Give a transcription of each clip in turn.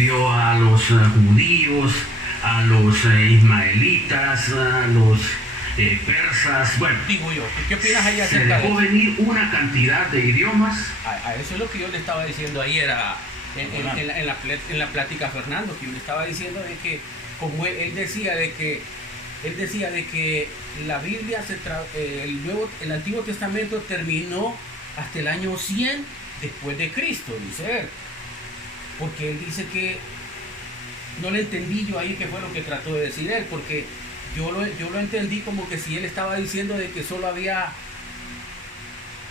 dio a los judíos, a los ismaelitas, a los persas. Bueno, Digo yo, ¿qué opinas ahí se acerca de dejó eso? venir una cantidad de idiomas. A eso es lo que yo le estaba diciendo ayer en la plática a Fernando, que yo le estaba diciendo de que, como él decía de que la Biblia, el Antiguo Testamento terminó hasta el año 100 después de Cristo, dice él. Porque él dice que, no le entendí yo ahí qué fue lo que trató de decir él, porque yo lo entendí como que si él estaba diciendo de que solo había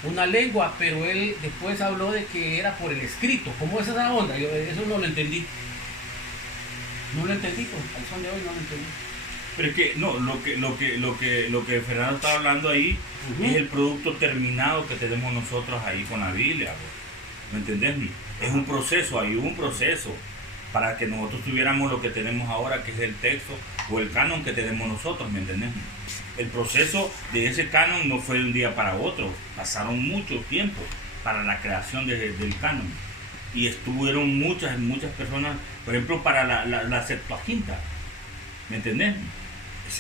una lengua, pero él después habló de que era por el escrito. ¿Cómo es esa onda? Yo eso no lo entendí. No lo entendí, pues, al son de hoy no lo entendí. Pero es que no, lo que Fernando está hablando ahí es el producto terminado que tenemos nosotros ahí con la Biblia, pues. ¿Me entendés? Es un proceso, hay un proceso para que nosotros tuviéramos lo que tenemos ahora, que es el texto o el canon que tenemos nosotros, ¿me entendés? El proceso de ese canon no fue de un día para otro, pasaron mucho tiempo para la creación del canon y estuvieron muchas personas, por ejemplo, para la Septuaginta, ¿me entendés?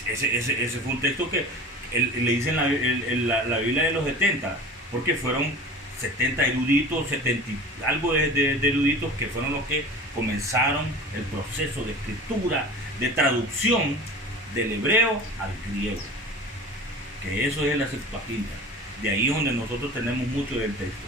Ese fue un texto que le dicen la Biblia de los 70, porque fueron 70 eruditos, 70 algo de eruditos que fueron los que comenzaron el proceso de escritura, de traducción del hebreo al griego, que eso es la Septuaginta. De ahí es donde nosotros tenemos mucho del texto,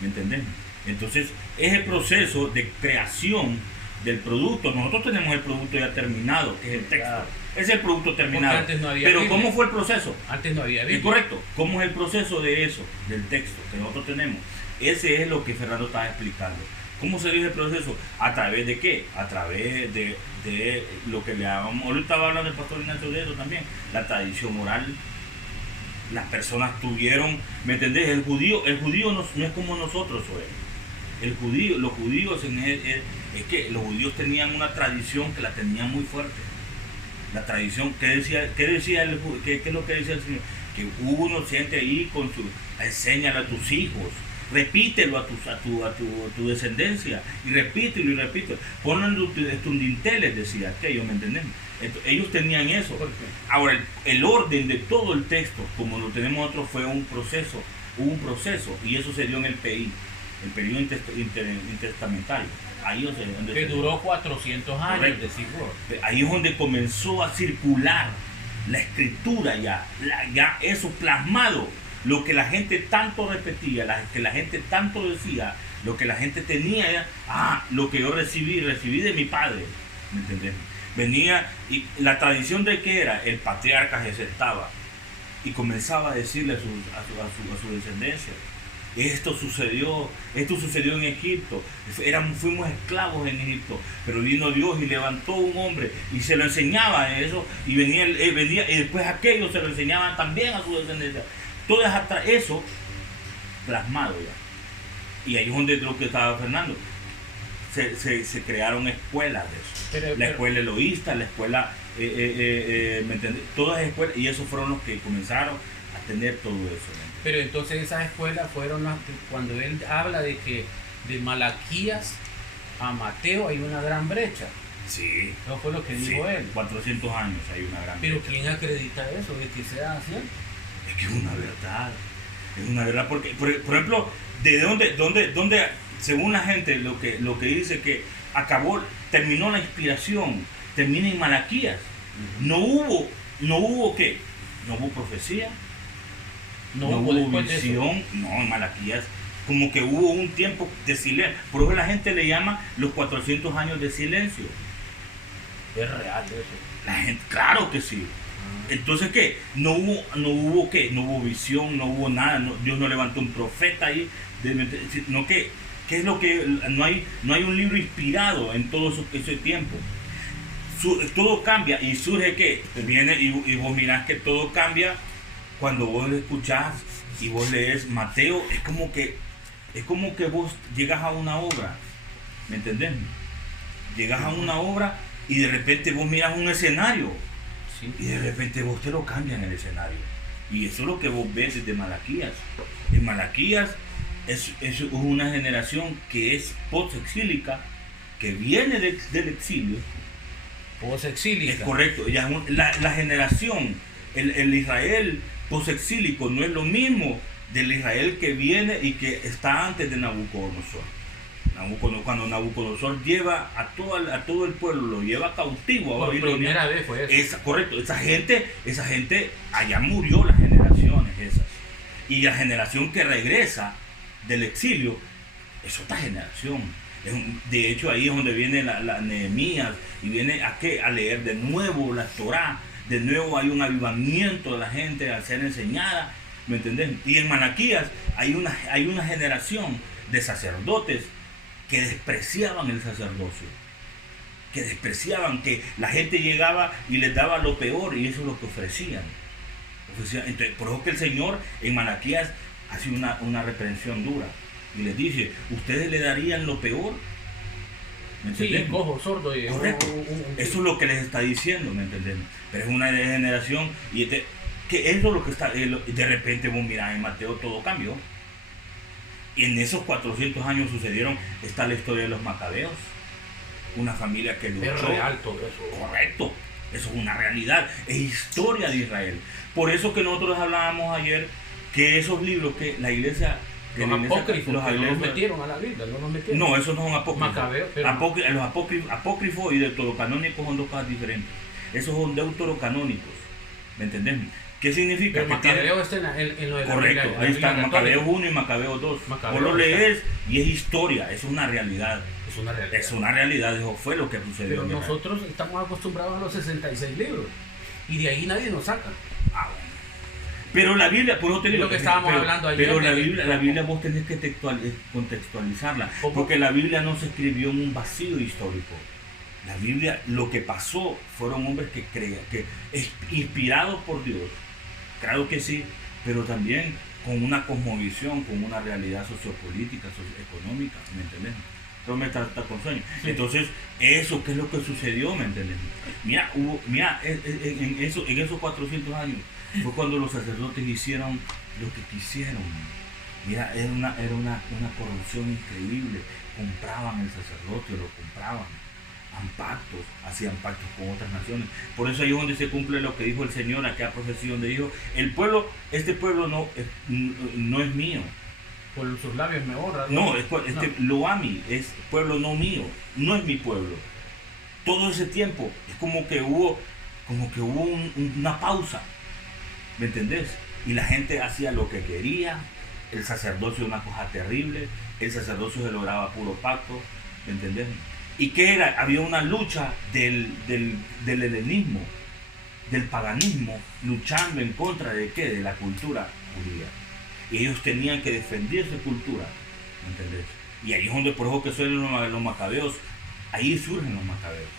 ¿me entendés? Entonces es el proceso de creación del producto. Nosotros tenemos el producto ya terminado, que es el texto. Claro. Es el producto terminado. Porque antes no había Pero Biblia. ¿cómo fue el proceso? Antes no había Biblia. Es correcto. ¿Cómo es el proceso de eso, del texto que nosotros tenemos? Ese es lo que Fernando estaba explicando. ¿Cómo se dio el proceso? ¿A través de qué? A través de lo que le llamamos, ahorita estaba hablando el pastor Ignacio de eso también, la tradición oral. Las personas tuvieron, ¿me entendés? El judío no es como nosotros, Joel. Los judíos es que los judíos tenían una tradición que la tenían muy fuerte. La tradición, ¿qué es lo que decía el Señor? Que uno siente ahí con su, enséñale a tus hijos, repítelo a tu descendencia, y repítelo, ponlo en tus dinteles, decía aquello, ¿me entienden? Ellos tenían eso. Ahora, el orden de todo el texto, como lo tenemos nosotros, fue hubo un proceso, y eso se dio en el PI, el periodo intertestamentario. Ahí es donde que duró 400 años. Correcto. Ahí es donde comenzó a circular la escritura ya eso plasmado, lo que la gente tanto repetía, que la gente tanto decía, lo que la gente tenía, lo que yo recibí de mi padre, ¿me entendés? Venía, y la tradición de que era, el patriarca se sentaba y comenzaba a decirle a su descendencia, esto sucedió en Egipto, fuimos esclavos en Egipto, pero vino Dios y levantó un hombre y se lo enseñaba eso, y venía y después aquellos se lo enseñaban también a su descendencia. Todo eso plasmado ya. Y ahí es donde lo que estaba Fernando. Se crearon escuelas de eso. La escuela eloísta, la escuela, ¿me entiendes? Todas las escuelas, y esos fueron los que comenzaron a tener todo eso. Pero entonces esas escuelas fueron las que, cuando él habla de que de Malaquías a Mateo hay una gran brecha. Sí. Eso fue lo que dijo él. 400 años hay una gran Pero brecha. ¿quién acredita eso, de que sea así? Es que es una verdad. Es una verdad porque, por ejemplo, ¿de dónde según la gente lo que dice que terminó la inspiración, termina en Malaquías? No hubo ¿qué? No hubo profecía. No hubo visión, no, en Malaquías, como que hubo un tiempo de silencio. Por eso la gente le llama los 400 años de silencio. Es real eso. La gente, claro que sí. Entonces, ¿qué? No hubo ¿qué? No hubo visión, no hubo nada. Dios no levantó un profeta ahí. No, ¿qué es lo que? No hay un libro inspirado en todo ese tiempo. Todo cambia y surge ¿qué? Viene y vos mirás que todo cambia. Cuando vos lo escuchás y vos lees Mateo, es como que vos llegas a una obra, ¿me entendés? Llegas a una obra y de repente vos miras un escenario, sí, y de repente vos te lo cambian el escenario. Y eso es lo que vos ves desde Malaquías. En Malaquías es una generación que es post-exílica, que viene del exilio, Posexílica. es correcto, ya la generación, el Israel posexílico no es lo mismo del Israel que viene y que está antes de Nabucodonosor. Cuando Nabucodonosor lleva a todo el pueblo, lo lleva cautivo a Por Babilonia. primera vez fue eso. Correcto, esa gente, allá murió las generaciones esas. Y la generación que regresa del exilio es otra generación. De hecho, ahí es donde viene la Nehemías y viene a leer de nuevo la Torá. De nuevo hay un avivamiento de la gente al ser enseñada, ¿me entendés? Y en Malaquías hay una generación de sacerdotes que despreciaban el sacerdocio, que despreciaban, que la gente llegaba y les daba lo peor y eso es lo que ofrecían. Entonces, por eso que el Señor en Malaquías hace una reprensión dura y les dice, ¿ustedes le darían lo peor? ¿Me entendés? Sí, cojo, sordo. Y correcto. Eso es lo que les está diciendo, ¿me entendés? Pero es una generación y que eso es lo que está, de repente vos mirás en Mateo todo cambió. Y en esos 400 años está la historia de los macabeos, una familia que luchó. Es real todo eso. Correcto, eso es una realidad, es historia de Israel. Por eso que nosotros hablábamos ayer que esos libros que la iglesia... Los apócrifos, no los metieron a la Biblia, no los metieron. No, esos no son apócrifos. Macabeo, Los apócrifos y deuterocanónicos son dos cosas diferentes. Esos son deuterocanónicos, ¿me entendés? ¿Qué significa? Pero Macabeo está en lo de la correcto, Biblia, ahí está Macabeo 1 y Macabeo 2. Macabeo Vos lo está. lees y es historia, eso es una realidad. Es una realidad. Es una realidad, eso fue lo que sucedió. Pero en Israel. nosotros estamos acostumbrados a los 66 libros. Y de ahí nadie nos saca. Ah, bueno. Pero la Biblia, por eso te Es digo, lo que estábamos hablando ayer. pero la Biblia vos tenés que contextualizarla, porque la Biblia no se escribió en un vacío histórico. La Biblia, lo que pasó, fueron hombres que inspirados por Dios, claro que sí, pero también con una cosmovisión, con una realidad sociopolítica, socioeconómica, ¿me entendés? Entonces me está con sueño. Sí. Entonces, eso, ¿qué es lo que sucedió? ¿Me entendés? Mira, en esos 400 años, fue cuando los sacerdotes hicieron lo que quisieron. Mira, era una corrupción increíble. Compraban el sacerdocio, lo compraban. Hacían pactos con otras naciones. Por eso ahí es donde se cumple lo que dijo el Señor, aquella profecía donde dijo, este pueblo no es mío. Por sus labios me honra. No, Loami es pueblo no mío, no es mi pueblo. Todo ese tiempo es como que hubo una pausa. ¿Me entendés? Y la gente hacía lo que quería, el sacerdocio era una cosa terrible, el sacerdocio se lograba puro pacto, ¿me entendés? ¿Y qué era? Había una lucha del helenismo, del paganismo, luchando en contra de ¿qué? De la cultura judía. Y ellos tenían que defender su cultura, ¿me entendés? Y ahí es donde, por eso que son los macabeos, ahí surgen los macabeos.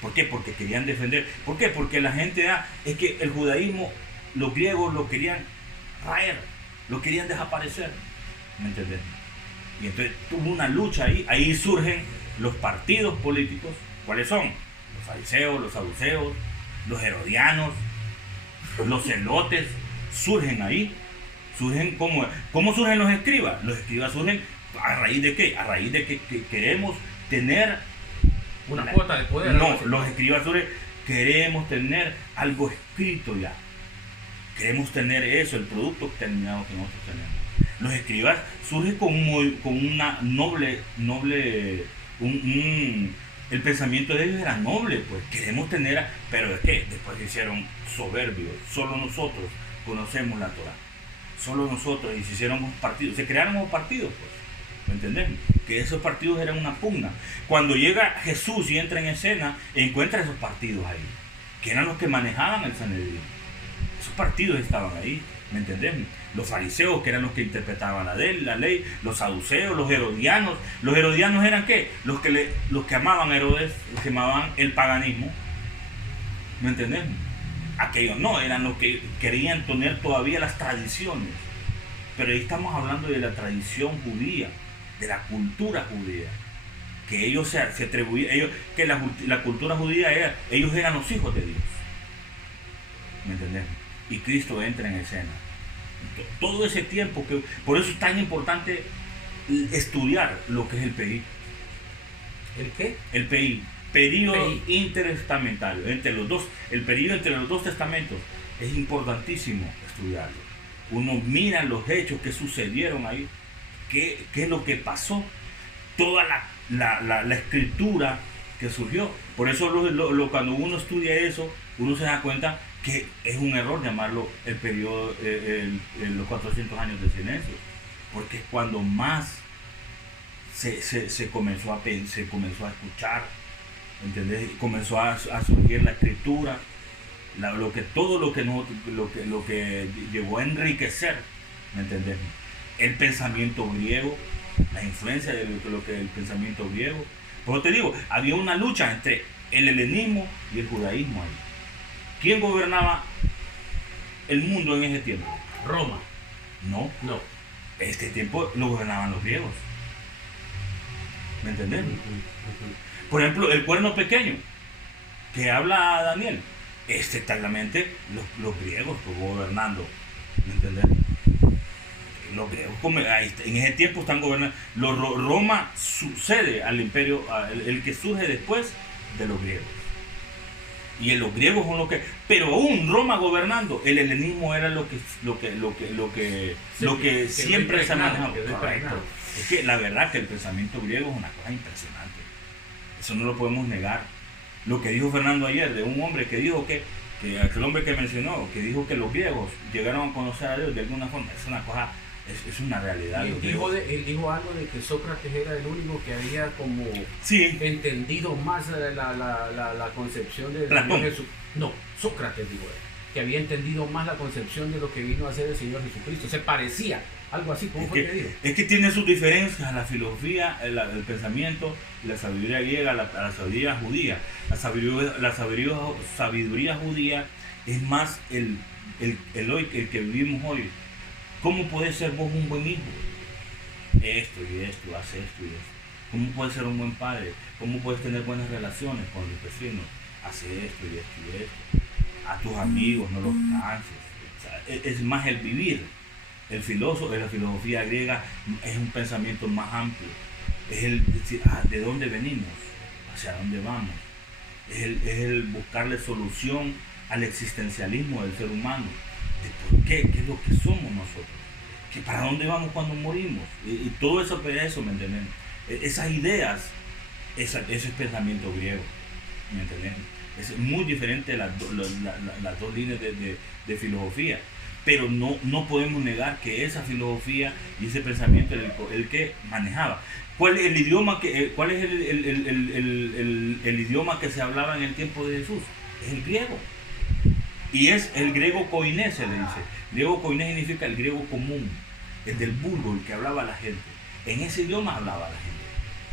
¿Por qué? Porque querían defender. ¿Por qué? Porque la gente, es que el judaísmo, los griegos lo querían raer, lo querían desaparecer, ¿me entendés? Y entonces tuvo una lucha ahí surgen los partidos políticos. ¿Cuáles son? Los fariseos, los saduceos, los herodianos, los celotes, surgen ahí. Surgen ¿cómo surgen los escribas? Los escribas surgen ¿a raíz de qué? A raíz de que queremos tener una cuota de poder. No, los escribas surgen, queremos tener algo escrito ya. Queremos tener eso, el producto terminado que nosotros tenemos. Los escribas surgen con una noble, el pensamiento de ellos era noble, pues queremos tener, pero ¿de qué? Después se hicieron soberbios, solo nosotros conocemos la Torah, solo nosotros, y se hicieron partidos, se crearon partidos, pues, ¿me entendés? Que esos partidos eran una pugna. Cuando llega Jesús y entra en escena, encuentra esos partidos ahí, que eran los que manejaban el Sanedrín. Esos partidos estaban ahí, ¿me entendés? Los fariseos, que eran los que interpretaban la ley, los saduceos, los herodianos. ¿Los herodianos eran qué? Los que amaban a Herodes, los que amaban el paganismo, ¿me entendés? Aquellos no, eran los que querían tener todavía las tradiciones. Pero ahí estamos hablando de la tradición judía, de la cultura judía, que ellos se atribuían, que la cultura judía era, ellos eran los hijos de Dios, ¿me entendés? Y Cristo entra en escena. Todo ese tiempo, por eso es tan importante estudiar lo que es el PI. ¿El qué? El PI, periodo PI. intertestamentario, entre los dos, el periodo entre los dos testamentos es importantísimo estudiarlo. Uno mira los hechos que sucedieron ahí, qué es lo que pasó, toda la escritura que surgió. Por eso cuando uno estudia eso, uno se da cuenta que es un error llamarlo el periodo, los 400 años de silencio, porque cuando más se comenzó a escuchar, ¿entendés? Comenzó a surgir la escritura, todo lo que llegó a enriquecer, ¿me entendés? El pensamiento griego, la influencia de lo que el pensamiento griego. Por eso te digo, había una lucha entre el helenismo y el judaísmo ahí. ¿Quién gobernaba el mundo en ese tiempo? Roma. No, No. este tiempo lo gobernaban los griegos. ¿Me entendés? Por ejemplo, el cuerno pequeño que habla Daniel, claramente los griegos gobernando. ¿Me entendés? Los griegos en ese tiempo están gobernando. Roma sucede al imperio, el que surge después de los griegos. Y los griegos son lo que, pero aún Roma gobernando, el helenismo era lo que siempre se manejaba. Correcto. Es que la verdad que el pensamiento griego es una cosa impresionante. Eso no lo podemos negar. Lo que dijo Fernando ayer de un hombre que dijo que aquel hombre que mencionó, que dijo que los griegos llegaron a conocer a Dios de alguna forma, es una cosa, es una realidad. Y él dijo algo de que Sócrates era el único que había como entendido más la concepción de Jesús. No, Sócrates dijo él, que había entendido más la concepción de lo que vino a ser el Señor Jesucristo. Se parecía, algo así. ¿Cómo fue que dijo? Es que tiene sus diferencias la filosofía, el pensamiento, la sabiduría griega, la sabiduría judía. La sabiduría judía es más el que vivimos hoy. ¿Cómo puedes ser vos un buen hijo? Esto y esto, haz esto y esto. ¿Cómo puedes ser un buen padre? ¿Cómo puedes tener buenas relaciones con los vecinos? Haz esto y esto y esto. A tus amigos no los canses. O sea, es más el vivir. El filósofo de la filosofía griega es un pensamiento más amplio. Es el decir, ¿de dónde venimos? ¿Hacia dónde vamos? Es el buscarle solución al existencialismo del ser humano. De por qué es lo que somos nosotros, que para dónde vamos cuando morimos, y todo eso, ¿me entienden? Esas ideas, ese es pensamiento griego, ¿me entienden? Es muy diferente las dos líneas de filosofía, pero no podemos negar que esa filosofía y ese pensamiento es el que manejaba. ¿Cuál es el idioma el idioma que se hablaba en el tiempo de Jesús? Es el griego. Y es el griego koiné, se le dice. Griego koiné significa el griego común, el del vulgo, el que hablaba la gente. En ese idioma hablaba la gente.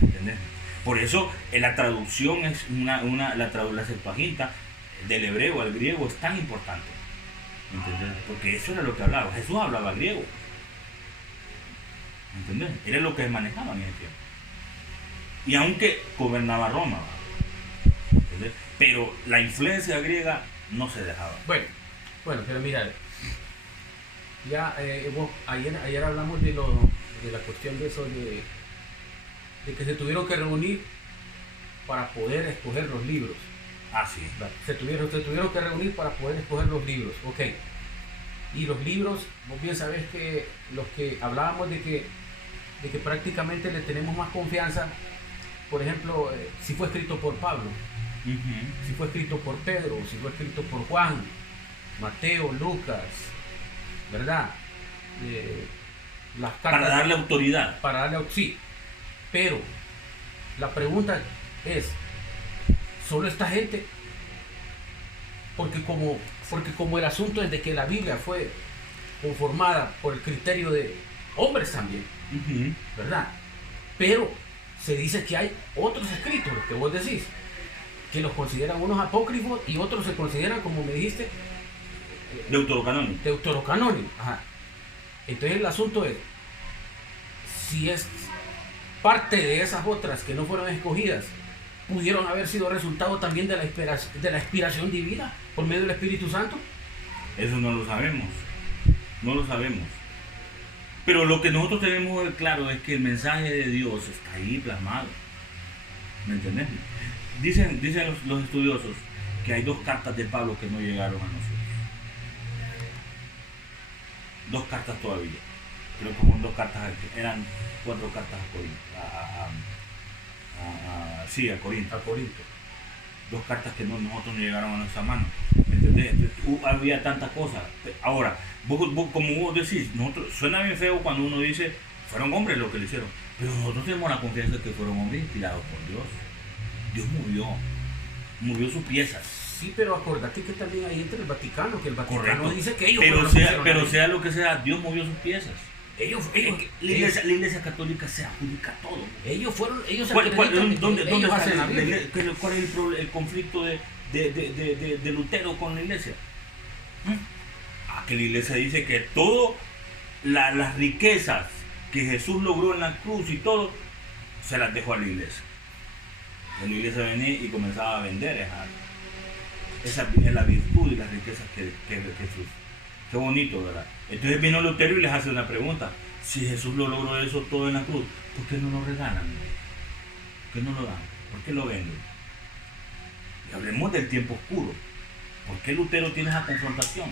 ¿Entendés? Por eso la traducción es la Septuaginta del hebreo al griego es tan importante. ¿Entendés? Porque eso era lo que hablaba. Jesús hablaba griego. ¿Entendés? Era lo que manejaban en ese tiempo. Y aunque gobernaba Roma, ¿entendés? Pero la influencia griega no se dejaba. Bueno, pero mira, ya ayer hablamos de la cuestión de eso, de que se tuvieron que reunir para poder escoger los libros. Sí. Se tuvieron que reunir para poder escoger los libros, ok. Y los libros, vos bien sabés que los que hablábamos de que prácticamente le tenemos más confianza, por ejemplo, si fue escrito por Pablo, si fue escrito por Pedro, si fue escrito por Juan, Mateo, Lucas, ¿verdad? Las cartas, para darle autoridad. Sí, pero la pregunta es, ¿solo esta gente? Porque como el asunto es de que la Biblia fue conformada por el criterio de hombres también, ¿verdad? Pero se dice que hay otros escritos, que vos decís, que los consideran unos apócrifos y otros se consideran, como me dijiste, deuterocanónicos. Ajá. Entonces el asunto es, si es parte de esas otras que no fueron escogidas, pudieron haber sido resultado también de la inspiración divina por medio del Espíritu Santo. Eso no lo sabemos. Pero lo que nosotros tenemos claro es que el mensaje de Dios está ahí plasmado. ¿Me entendés? Dicen los estudiosos que hay 2 cartas de Pablo que no llegaron a nosotros. 2 cartas todavía. Creo que son 2 cartas, eran 4 cartas a Corinto. Sí, a Corinto. 2 cartas que nosotros no llegaron a nuestra mano. ¿Me entendés? Había tantas cosas. Ahora, vos, como vos decís, nosotros, suena bien feo cuando uno dice, fueron hombres los que lo hicieron. Pero nosotros tenemos la confianza de que fueron hombres inspirados por Dios. Dios movió sus piezas. Sí, pero acordate que también hay entre el Vaticano, que el Vaticano Correcto. dice que ellos Pero, fueron los que sea, hicieron pero la sea lo que sea, Dios movió sus piezas. La ellos, iglesia católica se adjudica todo. ellos ¿Cuál acreditan ¿Dónde ellos está hacen la Biblia. cuál es el conflicto de Lutero con la iglesia? Que la iglesia dice que todo las riquezas que Jesús logró en la cruz y todo, se las dejó a la iglesia. La iglesia venía y comenzaba a vender esa es la virtud y las riquezas que Jesús. Qué bonito, ¿verdad? Entonces vino Lutero y les hace una pregunta. Si Jesús lo logró eso todo en la cruz, ¿por qué no lo regalan? ¿Por qué no lo dan? ¿Por qué lo venden? Y hablemos del tiempo oscuro. ¿Por qué Lutero tiene esa confrontación?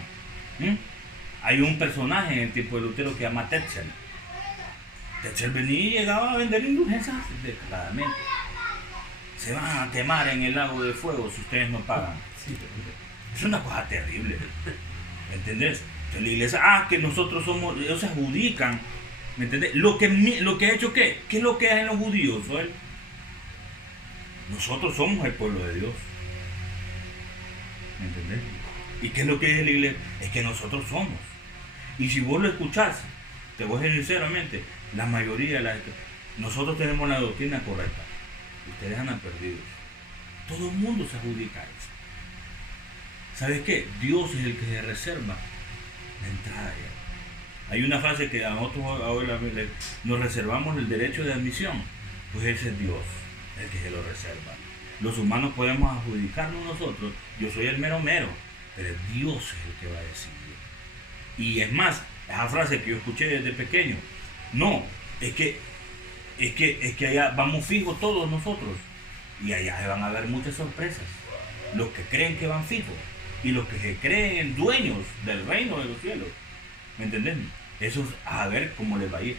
Hay un personaje en el tiempo de Lutero que se llama Tetzel. Tetzel venía y llegaba a vender indulgencias declaradamente. Se van a quemar en el lago de fuego si ustedes no pagan. Es una cosa terrible. ¿Entendés? Entonces la iglesia, que nosotros somos, ellos se adjudican. ¿Me entendés? Lo que ha hecho, ¿qué? ¿Qué es lo que hacen los judíos, Joel? Nosotros somos el pueblo de Dios. ¿Me entendés? ¿Y qué es lo que es la iglesia? Es que nosotros somos. Y si vos lo escuchás, te voy a decir sinceramente, la mayoría nosotros tenemos la doctrina correcta. Ustedes andan perdidos. Todo el mundo se adjudica a eso. ¿Sabes qué? Dios es el que se reserva la entrada ya. Hay una frase que a nosotros ahora nos reservamos el derecho de admisión. Pues ese es Dios el que se lo reserva. Los humanos podemos adjudicarnos nosotros. Yo soy el mero mero. Pero Dios es el que va a decidir. Y es más, esa frase que yo escuché desde pequeño. No, es que allá vamos fijos todos nosotros. Y allá se van a ver muchas sorpresas. Los que creen que van fijos. Y los que se creen dueños del reino de los cielos. ¿Me entendés? Eso es a ver cómo les va a ir.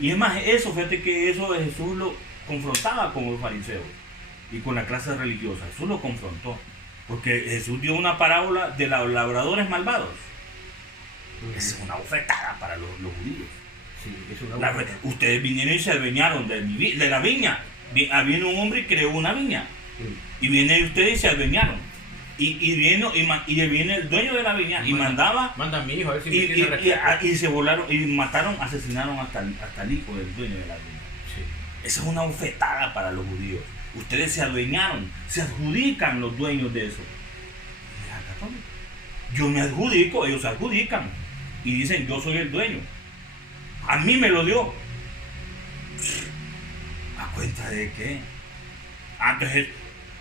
Y es más, fíjate que eso Jesús lo confrontaba con los fariseos y con la clase religiosa. Jesús lo confrontó. Porque Jesús dio una parábola de los labradores malvados. Esa es una bofetada para los judíos. Sí, es una bofetada. Ustedes vinieron y se adueñaron de la viña. Vino un hombre y creó una viña. Y viene ustedes y se adueñaron. Y viene el dueño de la viña y manda a mi hijo a ver si y se volaron y mataron, asesinaron hasta el hijo del dueño de la viña. Sí. Esa es una bofetada para los judíos. Ustedes se adueñaron, se adjudican los dueños de eso. Yo me adjudico, ellos se adjudican y dicen yo soy el dueño. A mí me lo dio. ¿A cuenta de qué? Entonces,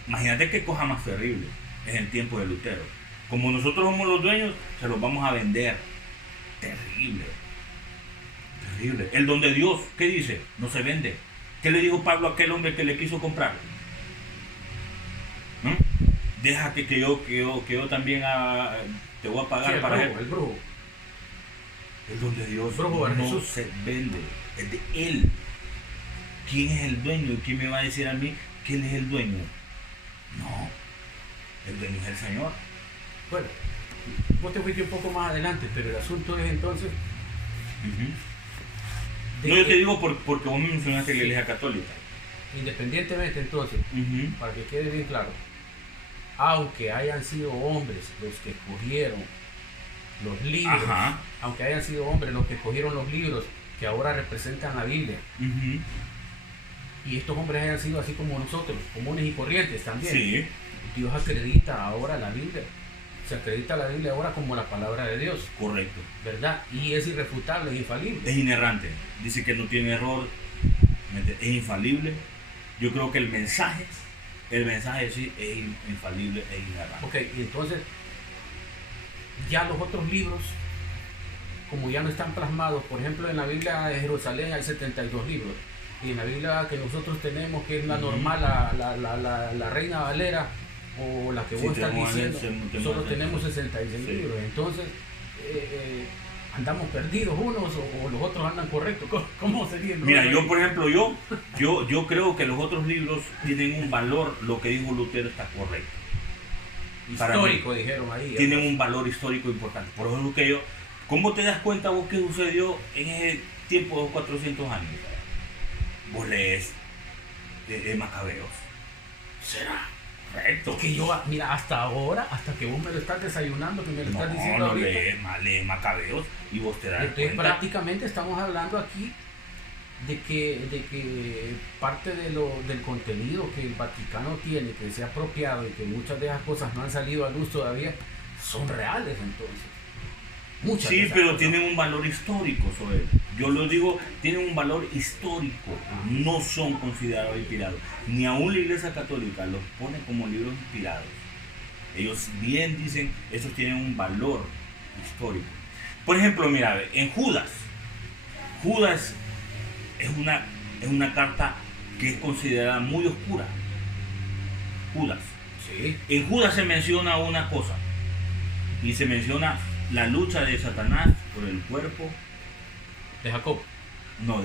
imagínate qué cosa más terrible en el tiempo de Lutero. Como nosotros somos los dueños, se los vamos a vender. Terrible. Terrible. El don de Dios, ¿qué dice? No se vende. ¿Qué le dijo Pablo a aquel hombre que le quiso comprar? Deja que yo también te voy a pagar para él. El brujo. El don de Dios no Jesús se vende. Es de Él. ¿Quién es el dueño? ¿Y quién me va a decir a mí que Él es el dueño? No. El dueño es el Señor. Bueno, vos te fuiste un poco más adelante, pero el asunto es entonces... No, yo te digo porque vos me mencionaste la Iglesia Católica. Independientemente entonces, para que quede bien claro, aunque hayan sido hombres los que escogieron los libros, aunque hayan sido hombres los que escogieron los libros que ahora representan la Biblia, y estos hombres hayan sido así como nosotros, comunes y corrientes también, sí. Dios acredita ahora la Biblia. Se acredita la Biblia ahora como la palabra de Dios. Correcto. ¿Verdad? Y es irrefutable, es infalible. Es inerrante. Dice que no tiene error. Es infalible. Yo creo que el mensaje sí es infalible, es inerrante. Ok, y entonces, ya los otros libros, como ya no están plasmados, por ejemplo, en la Biblia de Jerusalén hay 72 libros. y en la Biblia que nosotros tenemos, que es la normal, la Reina Valera, o la que Sí, vos estás tenemos diciendo, tenemos solo 66. tenemos 66 Sí. libros. Entonces, andamos perdidos unos o los otros andan correctos. ¿Cómo sería el Mira, rollo yo ahí? por ejemplo, yo creo que los otros libros tienen un valor, lo que dijo Lutero está correcto. para mí, Histórico, dijeron ahí. tienen un valor histórico importante. Por ejemplo, que yo, ¿cómo te das cuenta vos qué sucedió en ese tiempo de los 400 años? Vos lees de Macabeos. ¿Será? Correcto. Que yo, mira, hasta ahora, hasta que vos me lo estás desayunando, que me lo estás diciendo No, ahorita, lees Macabeos y vos te das entonces cuenta. prácticamente estamos hablando aquí de que parte del contenido que el Vaticano tiene, que se ha apropiado y que muchas de esas cosas no han salido a luz todavía, son reales entonces. Muchas de Sí, esas pero cosas. tienen un valor histórico, Zoe. Yo lo digo, tienen un valor histórico. No son considerados inspirados. Ni aún la Iglesia Católica los pone como libros inspirados. Ellos bien dicen, esos tienen un valor histórico. Por ejemplo, mira, en Judas es una carta que es considerada muy oscura. Judas. Sí, En Judas se menciona una cosa, y se menciona la lucha de Satanás por el cuerpo, de Jacob. no,